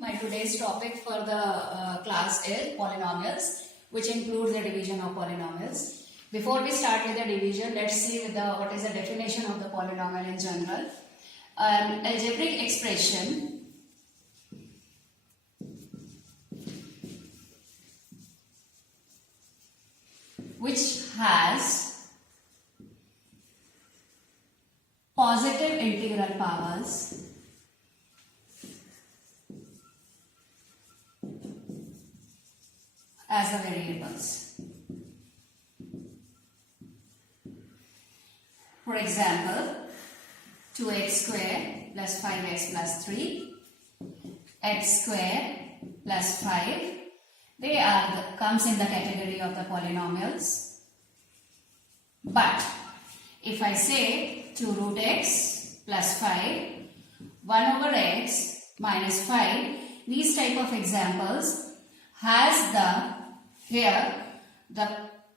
My today's topic for the class is polynomials, which includes the division of polynomials. Before we start with the division, let's see with what is the definition of the polynomial in general. An algebraic expression which has positive integral powers as the variables. For example, 2x square plus 5x plus 3, x square plus 5, they comes in the category of the polynomials. But if I say 2 root x plus 5, 1 over x minus 5, these type of examples has the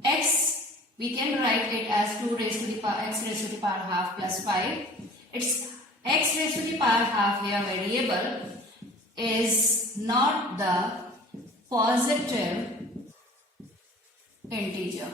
x, we can write it as 2 raised to the power x raised to the power half plus 5. It's x raised to the power half here variable is not the positive integer.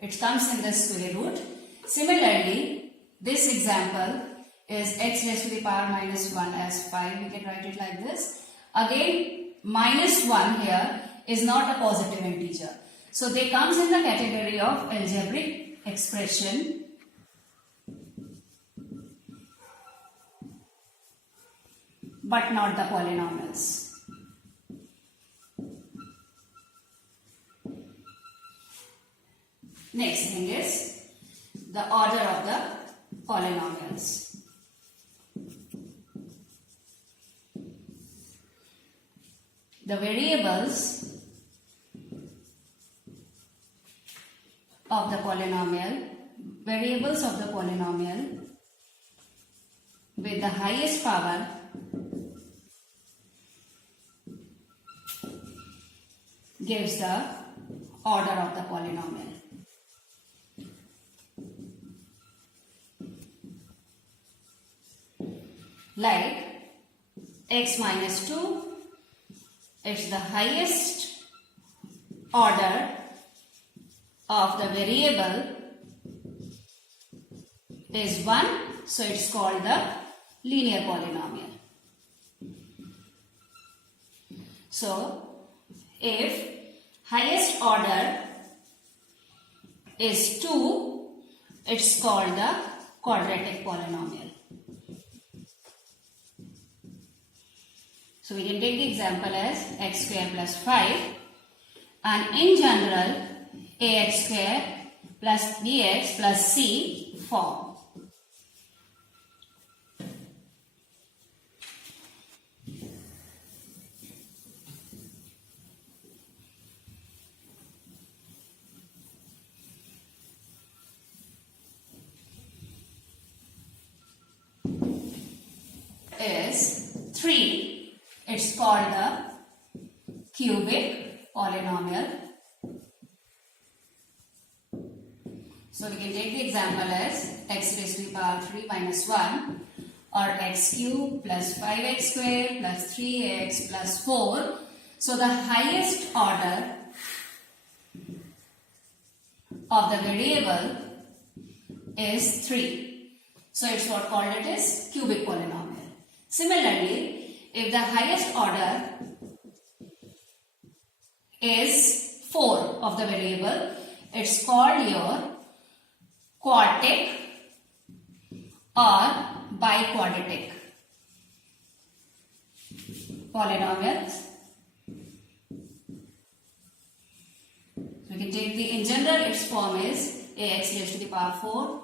It comes in the square root. Similarly, this example is x raised to the power minus 1 as 5. We can write it like this. Again, minus 1 here is not a positive integer. So they comes in the category of algebraic expression but not the polynomials. Next thing is the order of the polynomials. The variables of the polynomial with the highest power gives the order of the polynomial. Like x minus 2, it's the highest order of the variable is 1, so it's called the linear polynomial. So, if highest order is 2, it's called the quadratic polynomial. So we can take the example as x square plus 5, and in general ax square plus bx plus c form. Is 3. It's called the cubic polynomial. So we can take the example as x raised to the power 3 minus 1 or x cube plus 5x square plus 3x plus 4. So the highest order of the variable is 3. So it's what called it is cubic polynomial. Similarly, if the highest order is 4 of the variable, it's called your quartic or biquadratic polynomials. So we can take the, in general its form is ax raised to the power 4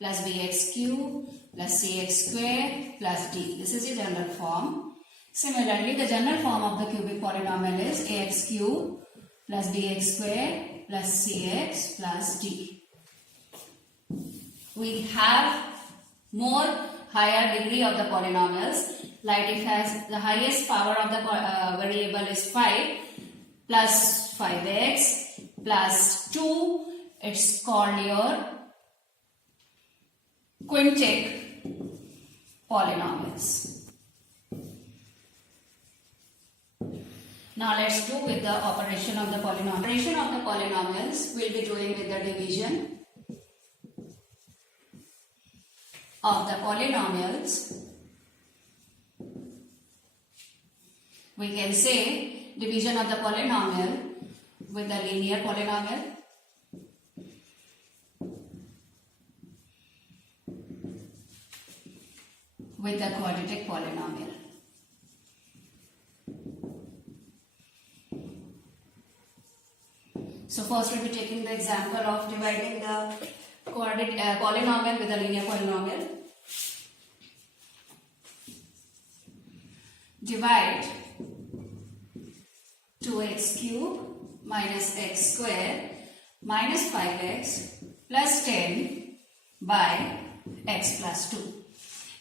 plus bx cube plus cx square plus d. This is the general form. Similarly, the general form of the cubic polynomial is ax cube plus bx square plus cx plus d. We have more higher degree of the polynomials, like it has the highest power of the variable is 5 plus 5x plus 2. It's called your quintic polynomials. Now let's do with the operation of the polynomial. Operation of the polynomials we'll be doing with the division of the polynomials. We can say division of the polynomial with the linear polynomial, with the quadratic polynomial. So first we'll be taking the example of dividing the quadratic polynomial with a linear polynomial. Divide 2x cube minus x square minus 5x plus 10 by x plus 2.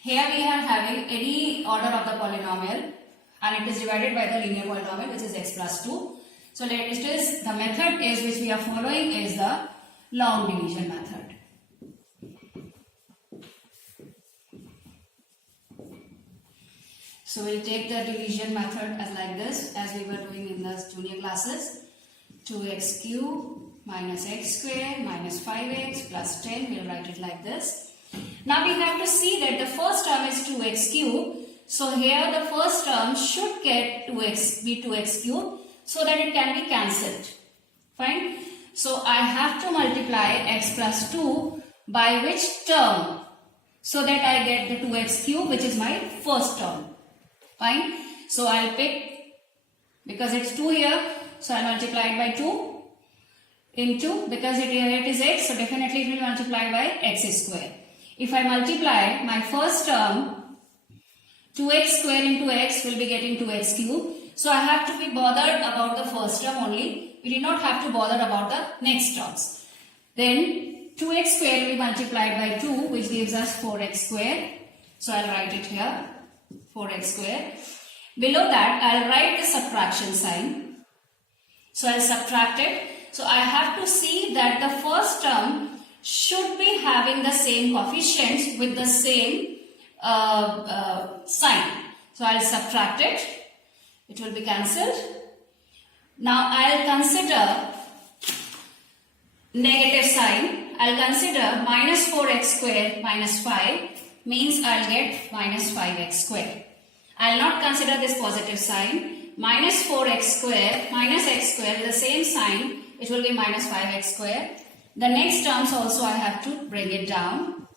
Here we are having any order of the polynomial and it is divided by the linear polynomial, which is x plus 2. So the method is which we are following is the long division method. So we'll take the division method as like this, as we were doing in the junior classes. 2x cube minus x square minus 5x plus 10, we'll write it like this. Now we have to see that the first term is 2x cube. So here the first term should get be 2x cube so that it can be cancelled. Fine. So I have to multiply x plus 2 by which term? So that I get the 2x cube, which is my first term. Fine. So I'll pick, because it's 2 here, so I'll multiply it by 2 into, because here it is x, so definitely it will multiply by x square. If I multiply my first term, 2x square into x will be getting 2x cube. So I have to be bothered about the first term only. We did not have to bother about the next terms. Then 2x square will be multiplied by 2, which gives us 4x square. So I'll write it here, 4x square. Below that, I'll write the subtraction sign. So I'll subtract it. So I have to see that the first term should be having the same coefficients with the same sign. So I'll subtract it. It will be cancelled. Now I'll consider negative sign. I'll consider minus 4x square minus 5 means I'll get minus 5x square. I'll not consider this positive sign. Minus 4x square minus x square with the same sign, it will be minus 5x square. The next terms also I have to bring it down.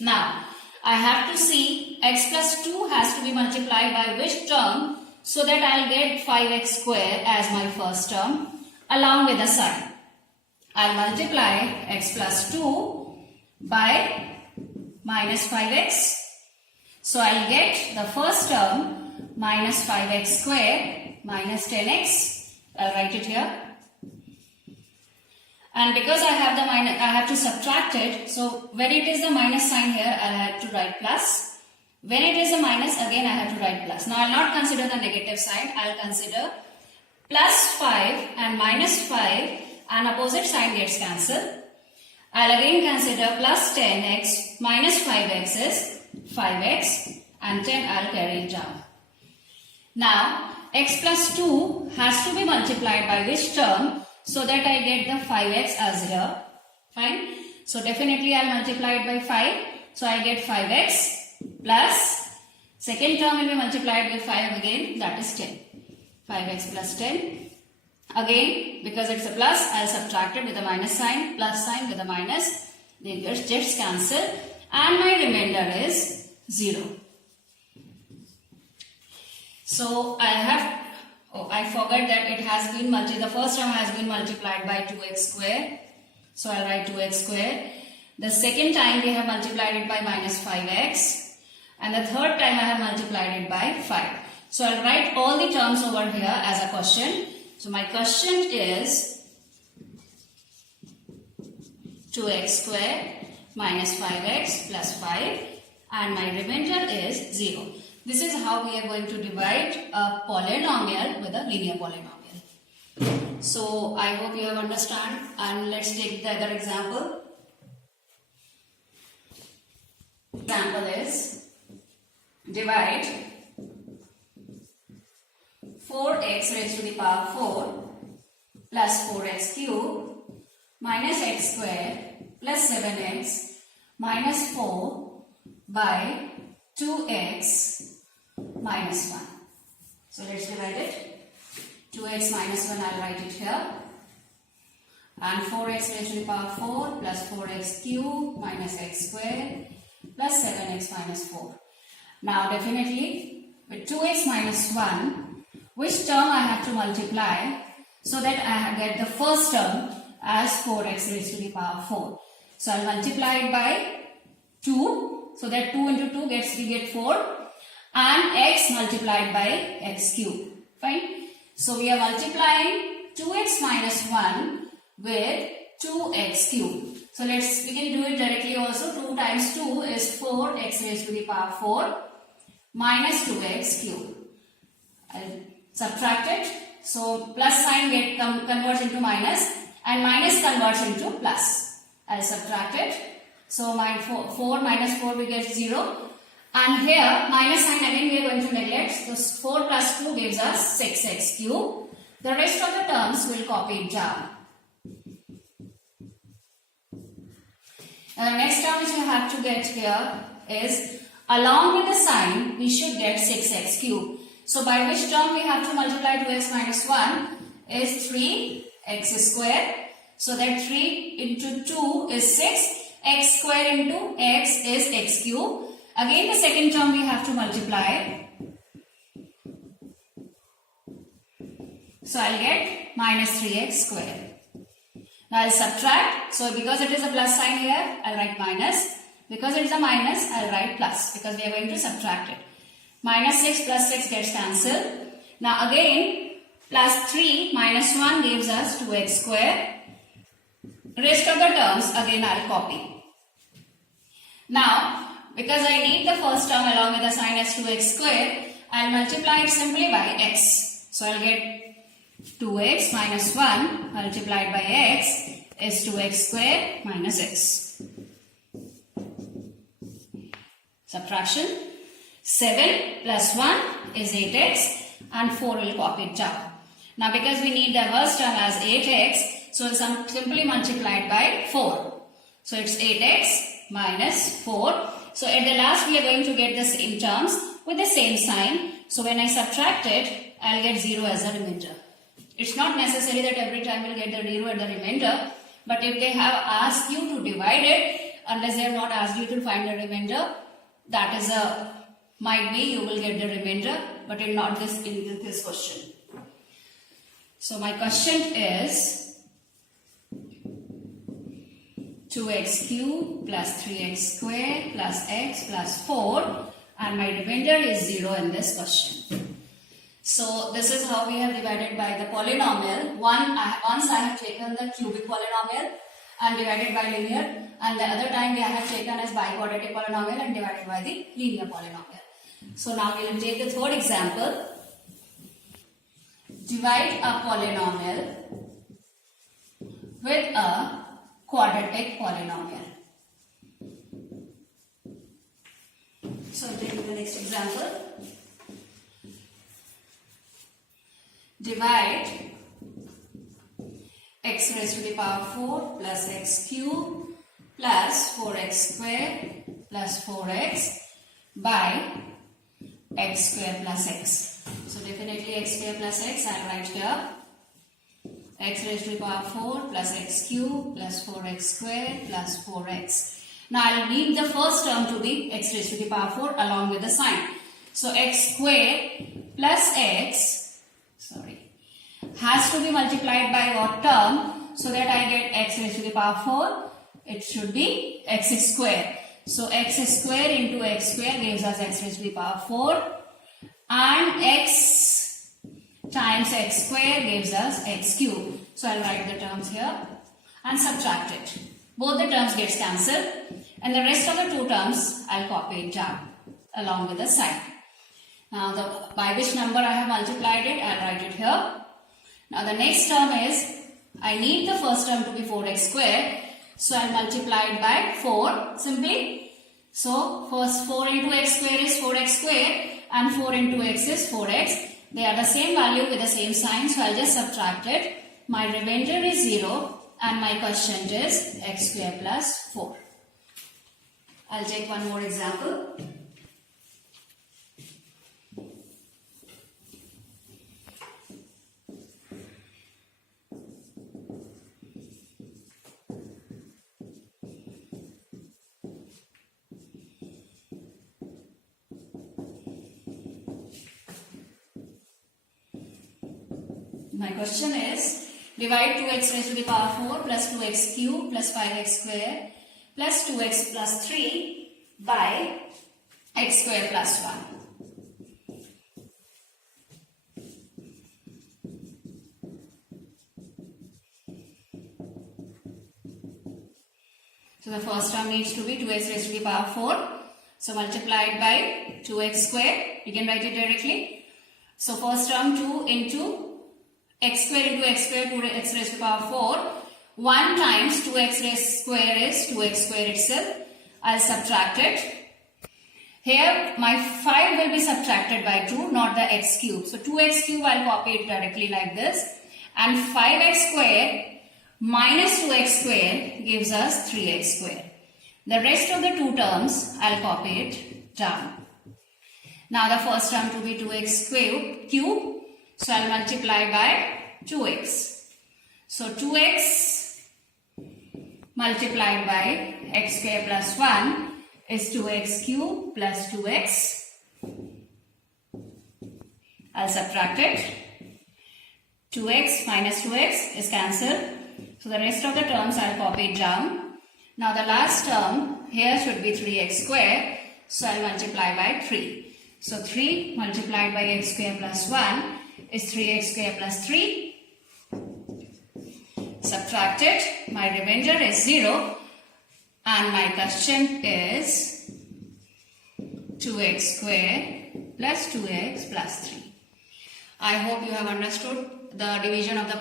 Now I have to see x plus 2 has to be multiplied by which term, so that I'll get 5x square as my first term along with the sign. I'll multiply x plus 2 by minus 5x. So I'll get the first term minus 5x square minus 10x. I'll write it here. And because I have the minus, I have to subtract it. So when it is the minus sign here, I'll have to write plus. When it is a minus, again I have to write plus. Now I'll not consider the negative sign. I'll consider plus 5 and minus 5, and opposite sign gets cancelled. I'll again consider plus 10x minus 5x is 5x, and 10 I'll carry it down. Now x plus 2 has to be multiplied by which term, so that I get the 5x as here. Fine. So definitely I'll multiply it by 5. So I get 5x plus second term will be multiplied by 5 again, that is 10. 5x plus 10. Again, because it's a plus, I'll subtract it with a minus sign, plus sign with a minus. They get just cancelled, and my remainder is 0. So I forgot that it has been the first term has been multiplied by 2x square. So I'll write 2x square. The second time we have multiplied it by minus 5x. And the third time I have multiplied it by 5. So I'll write all the terms over here as a question. So my question is 2x square minus 5x plus 5. And my remainder is 0. This is how we are going to divide a polynomial with a linear polynomial. So I hope you have understood, and let's take the other example. Example is divide 4x raised to the power 4 plus 4x cube minus x square plus 7x minus 4 by 2x minus 1. So let's divide it. 2x minus 1, I'll write it here. And 4x raised to the power 4 plus 4x cube minus x square plus 7x minus 4. Now definitely with 2x minus 1, which term I have to multiply so that I get the first term as 4x raised to the power 4. So I'll multiply it by 2, so that 2 into 2 we get 4, and x multiplied by x cube. Fine. So we are multiplying 2x minus 1 with 2x cube. So we can do it directly also. 2 times 2 is 4x raised to the power 4 minus 2x cube. I'll subtract it. So plus sign converts into minus, and minus converts into plus. I'll subtract it. So my 4 minus 4 we get 0. And here minus sign again we are going to neglect. So 4 plus 2 gives us 6x cube. The rest of the terms will copy it down. The next term which we have to get here is, along with the sign we should get 6x cube. So by which term we have to multiply 2x minus 1 is 3x square. So that 3 into 2 is 6. X square into x is x cube. Again the second term we have to multiply. So I'll get minus 3x square. Now I'll subtract. So because it is a plus sign here, I'll write minus. Because it is a minus, I'll write plus, because we are going to subtract it. Minus 6 plus 6 gets cancelled. Now again, plus 3 minus 1 gives us 2x square. Rest of the terms again I'll copy. Now, because I need the first term along with the sign as 2x square, I'll multiply it simply by x. So I'll get 2x minus 1 multiplied by x is 2x square minus x. Subtraction. 7 plus 1 is 8x, and 4 will copy it down. Now because we need the first term as 8x, so it's simply multiplied by 4. So it's 8x minus 4. So at the last we are going to get the same terms with the same sign. So when I subtract it, I'll get 0 as a remainder. It's not necessary that every time we'll get the 0 at the remainder. But if they have asked you to divide it, unless they have not asked you to find the remainder, that is might be you will get the remainder, but in not this in this question. So my question is 2x cube plus 3x square plus x plus 4, and my remainder is 0 in this question. So this is how we have divided by the polynomial. Once I have taken the cubic polynomial and divided by linear, and the other time I have taken as biquadratic polynomial and divided by the linear polynomial. So now we will take the third example. Divide a polynomial with a quadratic polynomial. So take the next example. Divide x raised to the power 4 plus x cube plus 4x square plus 4x by x square plus x. So definitely x square plus x I'll write here. X raised to the power 4 plus x cube plus 4x square plus 4x. Now I'll need the first term to be x raised to the power 4 along with the sign. So x square plus x has to be multiplied by what term, so that I get x raised to the power 4. It should be x square. So x square into x square gives us x raised to the power 4, and x times x square gives us x cube. So I'll write the terms here and subtract it. Both the terms gets cancelled, and the rest of the two terms I'll copy it down along with the sign. Now by which number I have multiplied it, I'll write it here. Now the next term is, I need the first term to be 4x square. So I'll multiply it by 4 simply. So first 4 into x square is 4x square, and 4 into x is 4x. They are the same value with the same sign, so I'll just subtract it. My remainder is 0 and my quotient is x square plus 4. I'll take one more example. My question is, divide 2x raised to the power 4 plus 2x cube plus 5x square plus 2x plus 3 by x square plus 1. So the first term needs to be 2x raised to the power 4. So multiplied by 2x square. You can write it directly. So first term 2 into x square into x square, 2x raised to the power 4. 1 times 2x raised square is 2x square itself. I'll subtract it. Here my 5 will be subtracted by 2, not the x cube. So 2x cube I'll copy it directly like this. And 5x square minus 2x square gives us 3x square. The rest of the two terms I'll copy it down. Now the first term to be 2x cube. So I'll multiply by 2x. So 2x multiplied by x square plus 1 is 2x cube plus 2x. I'll subtract it. 2x minus 2x is cancelled. So the rest of the terms I'll copy it down. Now the last term here should be 3x square. So I'll multiply by 3. So 3 multiplied by x square plus 1 is 3x square plus 3. Subtract it. My remainder is 0 and my quotient is 2x square plus 2x plus 3. I hope you have understood the division of the